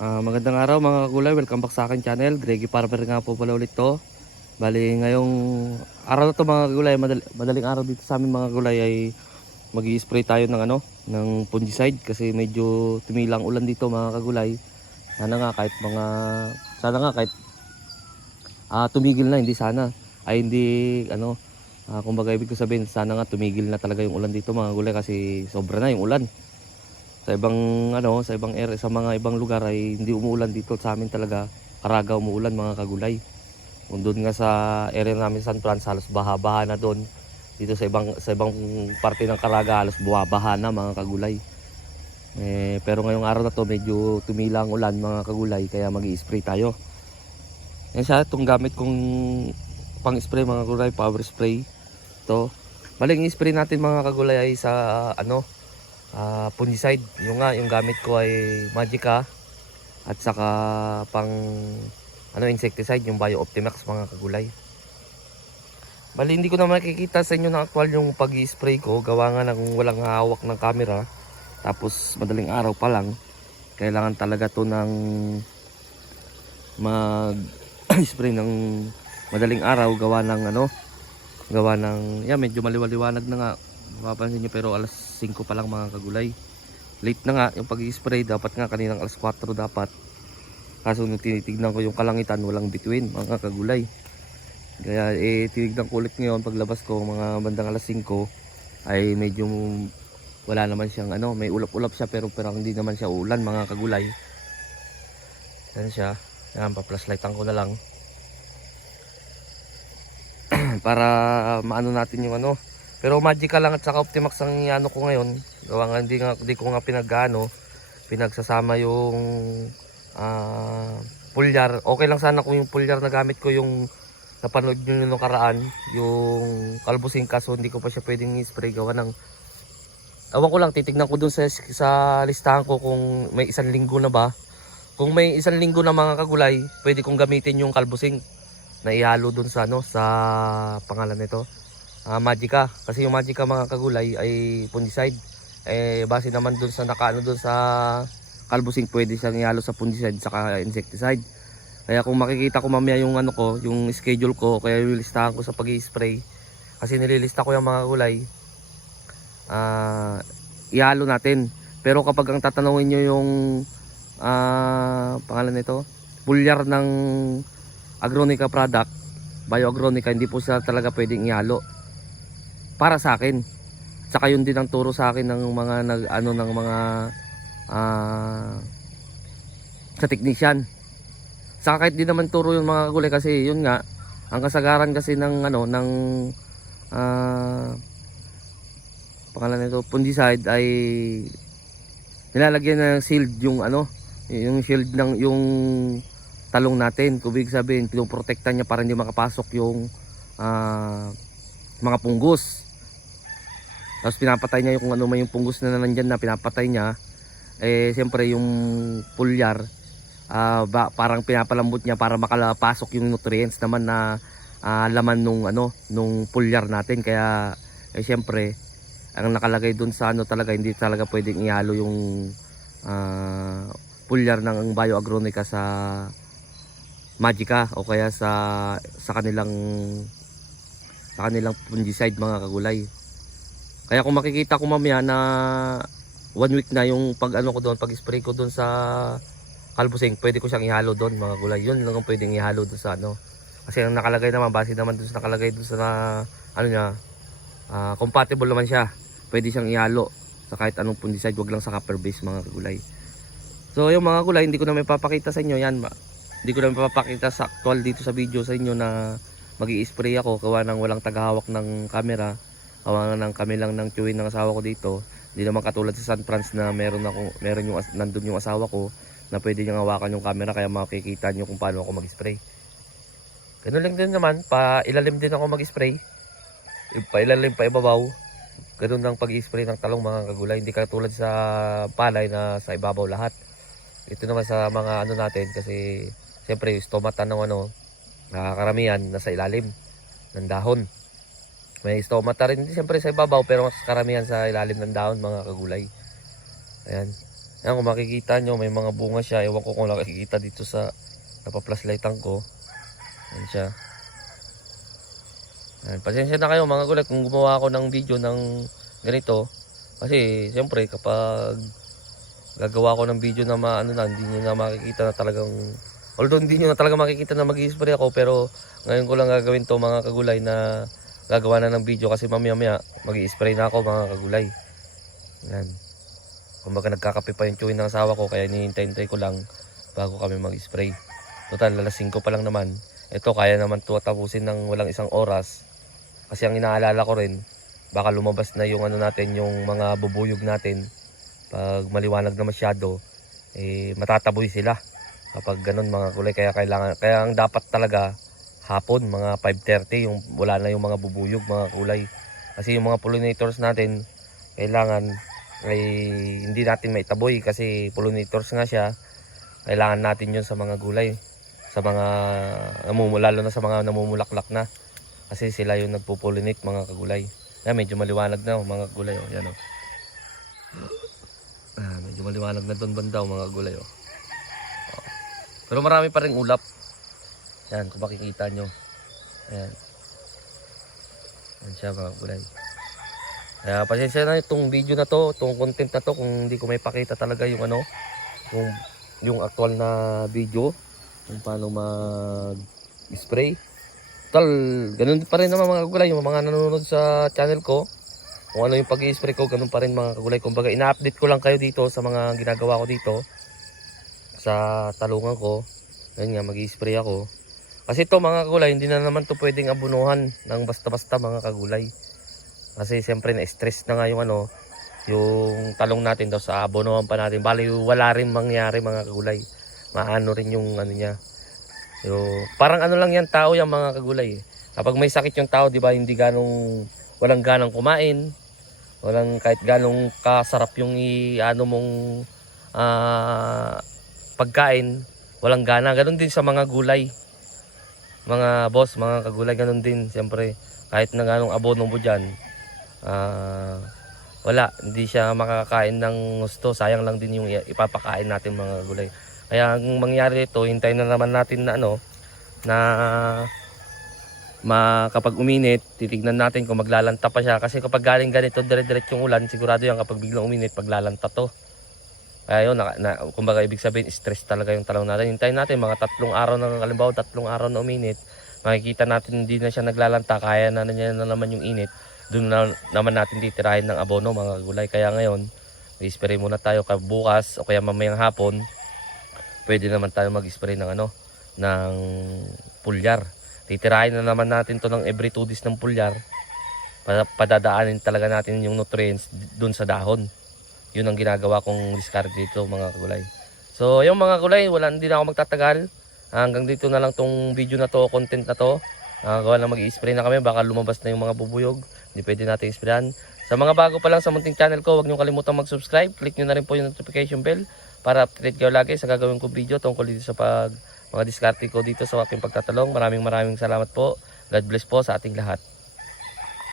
Ah, magandang araw mga kagulay, welcome back sa akin channel. Greggy Farmer nga po pala ulit to. Bali ngayong araw na to mga kagulay, madal- madaling araw dito sa amin mga kagulay ay mag spray tayo ng ano, ng fungicide kasi medyo tumilang ulan dito mga kagulay. Sana nga kahit mga sana nga kahit ah, tumigil na, hindi sana. Ay hindi ano, ah, kumbaga ibig ko sabihin sana nga tumigil na talaga yung ulan dito mga kagulay kasi sobra na yung ulan sa ibang ano sa ibang area sa mga ibang lugar ay hindi umuulan dito. Sa amin talaga karaga umuulan mga kagulay. Kung doon nga sa area namin San Franz halos baha-baha na doon. Dito sa ibang sa ibang parte ng Caraga halos buwabaha na mga kagulay. Eh, pero ngayong araw na to medyo tumila ang ulan mga kagulay kaya mag spray tayo. Yan siya itong gamit kong pang spray mga kagulay power spray. To maling spray natin mga kagulay ay sa ano ah fungicide. Yung nga, yung gamit ko ay Magica at saka pang ano insecticide, yung Bio Optimax mga kagulay. Bali hindi ko na makikita sa inyo na actual yung pag-spray ko. Gawa nga ng walang hawak ng camera. Tapos madaling araw pa lang. Kailangan talaga to ng mag-spray ng madaling araw. Gawa ng ano, gawa ng, yeah, medyo maliwaliwanag na nga. Mapapansin nyo pero alas 5 pa lang mga kagulay. Late na nga yung pag-spray. Dapat nga kaninang alas 4 dapat. Kaso nung tinitignan ko yung kalangitan, walang bituin mga kagulay. Kaya eh tinignan ko ulit ngayon paglabas ko mga bandang alas 5 ay medyo wala naman siyang ano, may ulap-ulap siya pero pero hindi naman siya ulan mga kagulay. Yan siya. Yan, pa-flashlightan ko na lang. Para maano natin yung ano, pero Magica lang at saka Optimax ang ano ko ngayon. Gawa nga hindi, nga, hindi ko nga pinagano. Pinagsasama yung ah pulyar. Okay lang sana kung yung pulyar na gamit ko yung napanood nyo nung karaan. Yung kalbusing kaso hindi ko pa siya pwedeng i-spray gawa ng Awan ko lang, titignan ko dun sa, sa listahan ko kung may isang linggo na ba. Kung may isang linggo na mga kagulay, pwede kong gamitin yung kalbusing na ihalo dun sa ano sa pangalan nito ah Magica. Kasi yung Magica mga kagulay ay fungicide. Eh base naman dun sa nakaano dun sa kalbusing pwede siyang ihalo sa fungicide saka insecticide. Kaya kung makikita ko mamaya yung ano ko yung schedule ko kaya yung listahan ko sa pag-spray kasi nililista ko yung mga gulay. Ah ihalo natin. Pero kapag ang tatanungin nyo yung ah pangalan nito pulyar ng agronica product bioagronica hindi po siya talaga pwedeng ihalo para sa akin. Saka yun din ang turo sa akin ng mga nag ano ng mga ah sa technician. Saka kahit di naman turo yung mga gulay kasi yun nga ang kasagaran kasi ng ano ng ah pangalan nito fungicide ay nilalagyan ng shield yung ano yung shield ng yung talong natin. Kubig sabihin pinoprotektan niya para hindi makapasok yung ah, mga punggos tapos pinapatay niya yung ano man yung punggos na nandyan na pinapatay niya eh siyempre yung pulyar ah, ba, parang pinapalambot niya para makalapasok yung nutrients naman na ah, laman nung ano nung pulyar natin kaya eh siyempre ang nakalagay dun sa ano talaga hindi talaga pwedeng ihalo yung ah, pulyar ng bioagronica sa Magica o kaya sa sa kanilang sa kanilang fungicide mga kagulay. Kaya kung makikita ko mamaya na one week na yung pag ano ko doon, pag spray ko doon sa kalbusing, pwede ko siyang ihalo doon mga gulay. Yun lang ang pwedeng ihalo doon sa ano. Kasi ang nakalagay naman, base naman doon sa nakalagay doon sa ano niya, ah, compatible naman siya. Pwede siyang ihalo sa kahit anong fungicide, wag lang sa copper base mga kagulay. So yung mga gulay, hindi ko na may papakita sa inyo yan. Hindi ko na may papakita sa actual dito sa video sa inyo na mag spray ako kawa ng walang tagahawak ng camera. Kawa ng kami lang ng chewin ng asawa ko dito. Hindi naman katulad sa San Franz na meron ako meron yung nandun yung asawa ko na pwede niyang hawakan yung camera kaya makikita niyo kung paano ako mag-spray. Ganun lang din naman, pa ilalim din ako mag-spray. Pa ilalim pa ibabaw. Ganun lang pag-spray ng talong mga kagulay. Hindi katulad sa palay na sa ibabaw lahat. Ito naman sa mga ano natin kasi siyempre yung stomata ng ano, nakakaramihan nasa ilalim ng dahon. May stomata rin siyempre sa ibabaw pero mas karamihan sa ilalim ng dahon mga kagulay. Ayan. Yan kung makikita nyo, may mga bunga siya. Ewan ko kung nakikita dito sa napaplaslightan ko. Yan siya. Yan. Pasensya na kayo mga gulay kung gumawa ako ng video ng ganito. Kasi siyempre kapag gagawa ko ng video na ma, ano na, hindi nyo na makikita na talagang although hindi nyo na talaga makikita na mag spray ako pero ngayon ko lang gagawin to mga kagulay na gagawa na ng video kasi mamaya maya mag spray na ako mga kagulay. Yan. Kumbaga nagkakape pa yung chewin ng asawa ko kaya hinihintay-hintay ko lang bago kami mag-spray. Total, alas 5 pa lang naman. Ito, kaya naman to tapusin ng walang isang oras. Kasi ang inaalala ko rin, baka lumabas na yung ano natin, yung mga bubuyog natin. Pag maliwanag na masyado, eh, matataboy sila. Kapag ganun mga kulay, kaya kailangan, kaya ang dapat talaga hapon, mga 5.30, yung wala na yung mga bubuyog, mga kulay. Kasi yung mga pollinators natin, kailangan ay hindi natin maitaboy kasi pollinators nga siya. Kailangan natin yun sa mga gulay. Sa mga namumula, lalo na sa mga namumulaklak na. Kasi sila yung nagpo-pollinate mga kagulay. Yan, medyo maliwanag na oh, mga gulay. Oh. Yan, oh. Ah, medyo maliwanag na doon banda oh, mga gulay. Oh. Oh. Pero marami pa rin ulap. Yan, kung makikita nyo. Ayan. Yan siya mga gulay. Kaya pasensya na itong video na to, itong content na to kung hindi ko may pakita talaga yung ano, yung yung actual na video kung paano mag-spray. Tal, ganun pa rin naman mga kagulay, yung mga nanonood sa channel ko. Kung ano yung pag-i-spray ko, ganun pa rin mga kagulay. Kumbaga, ina-update ko lang kayo dito sa mga ginagawa ko dito. Sa talungan ko. Ganyan nga, mag-i-spray ako. Kasi ito mga kagulay, hindi na naman to pwedeng abunuhan ng basta-basta mga kagulay. Kasi siyempre na-stress na nga yung ano, yung talong natin daw sa abonohan pa natin. Bali wala rin mangyari mga kagulay. Maano rin yung ano niya. Yung, parang ano lang yan tao yung mga kagulay. Kapag may sakit yung tao, di ba, hindi ganong walang ganang kumain. Walang kahit ganong kasarap yung i ano mong ah, pagkain. Walang gana. Ganon din sa mga gulay. Mga boss, mga kagulay, ganon din. Siyempre, kahit na ganong abono mo dyan, ah, wala, hindi siya makakain ng gusto. Sayang lang din yung ipapakain natin mga gulay. Kaya ang mangyari ito, hintayin na naman natin na ano, na ma, kapag uminit, titignan natin kung maglalanta pa siya. Kasi kapag galing ganito, dire-diretso yung ulan, sigurado yan kapag biglang uminit, maglalanta to. Kaya yun, na, na, kumbaga ibig sabihin, stress talaga yung talong natin. Hintayin natin mga tatlong araw na, halimbawa tatlong araw na uminit, makikita natin hindi na siya naglalanta, kaya na, na niya na naman yung init doon na naman natin titirahin ng abono mga gulay. Kaya ngayon, i-spray muna tayo bukas o kaya mamayang hapon. Pwede naman tayo mag-spray ng ano, ng pulyar. Titirahin na naman natin to ng every 2 days ng pulyar. Pa- Padadaanin talaga natin yung nutrients doon sa dahon. Yun ang ginagawa kong discard dito mga gulay. So, yung mga gulay, wala hindi na ako magtatagal. Hanggang dito na lang tong video na to, content na to. Nakagawa na mag-i-spray na kami, baka lumabas na yung mga bubuyog. Hindi pwede natin isprayan. Sa mga bago pa lang sa munting channel ko, huwag niyo kalimutang mag-subscribe. Click niyo na rin po yung notification bell para update kayo lagi sa gagawin kong video tungkol dito sa pag mga diskarte ko dito sa aking pagtatalong. Maraming maraming salamat po. God bless po sa ating lahat.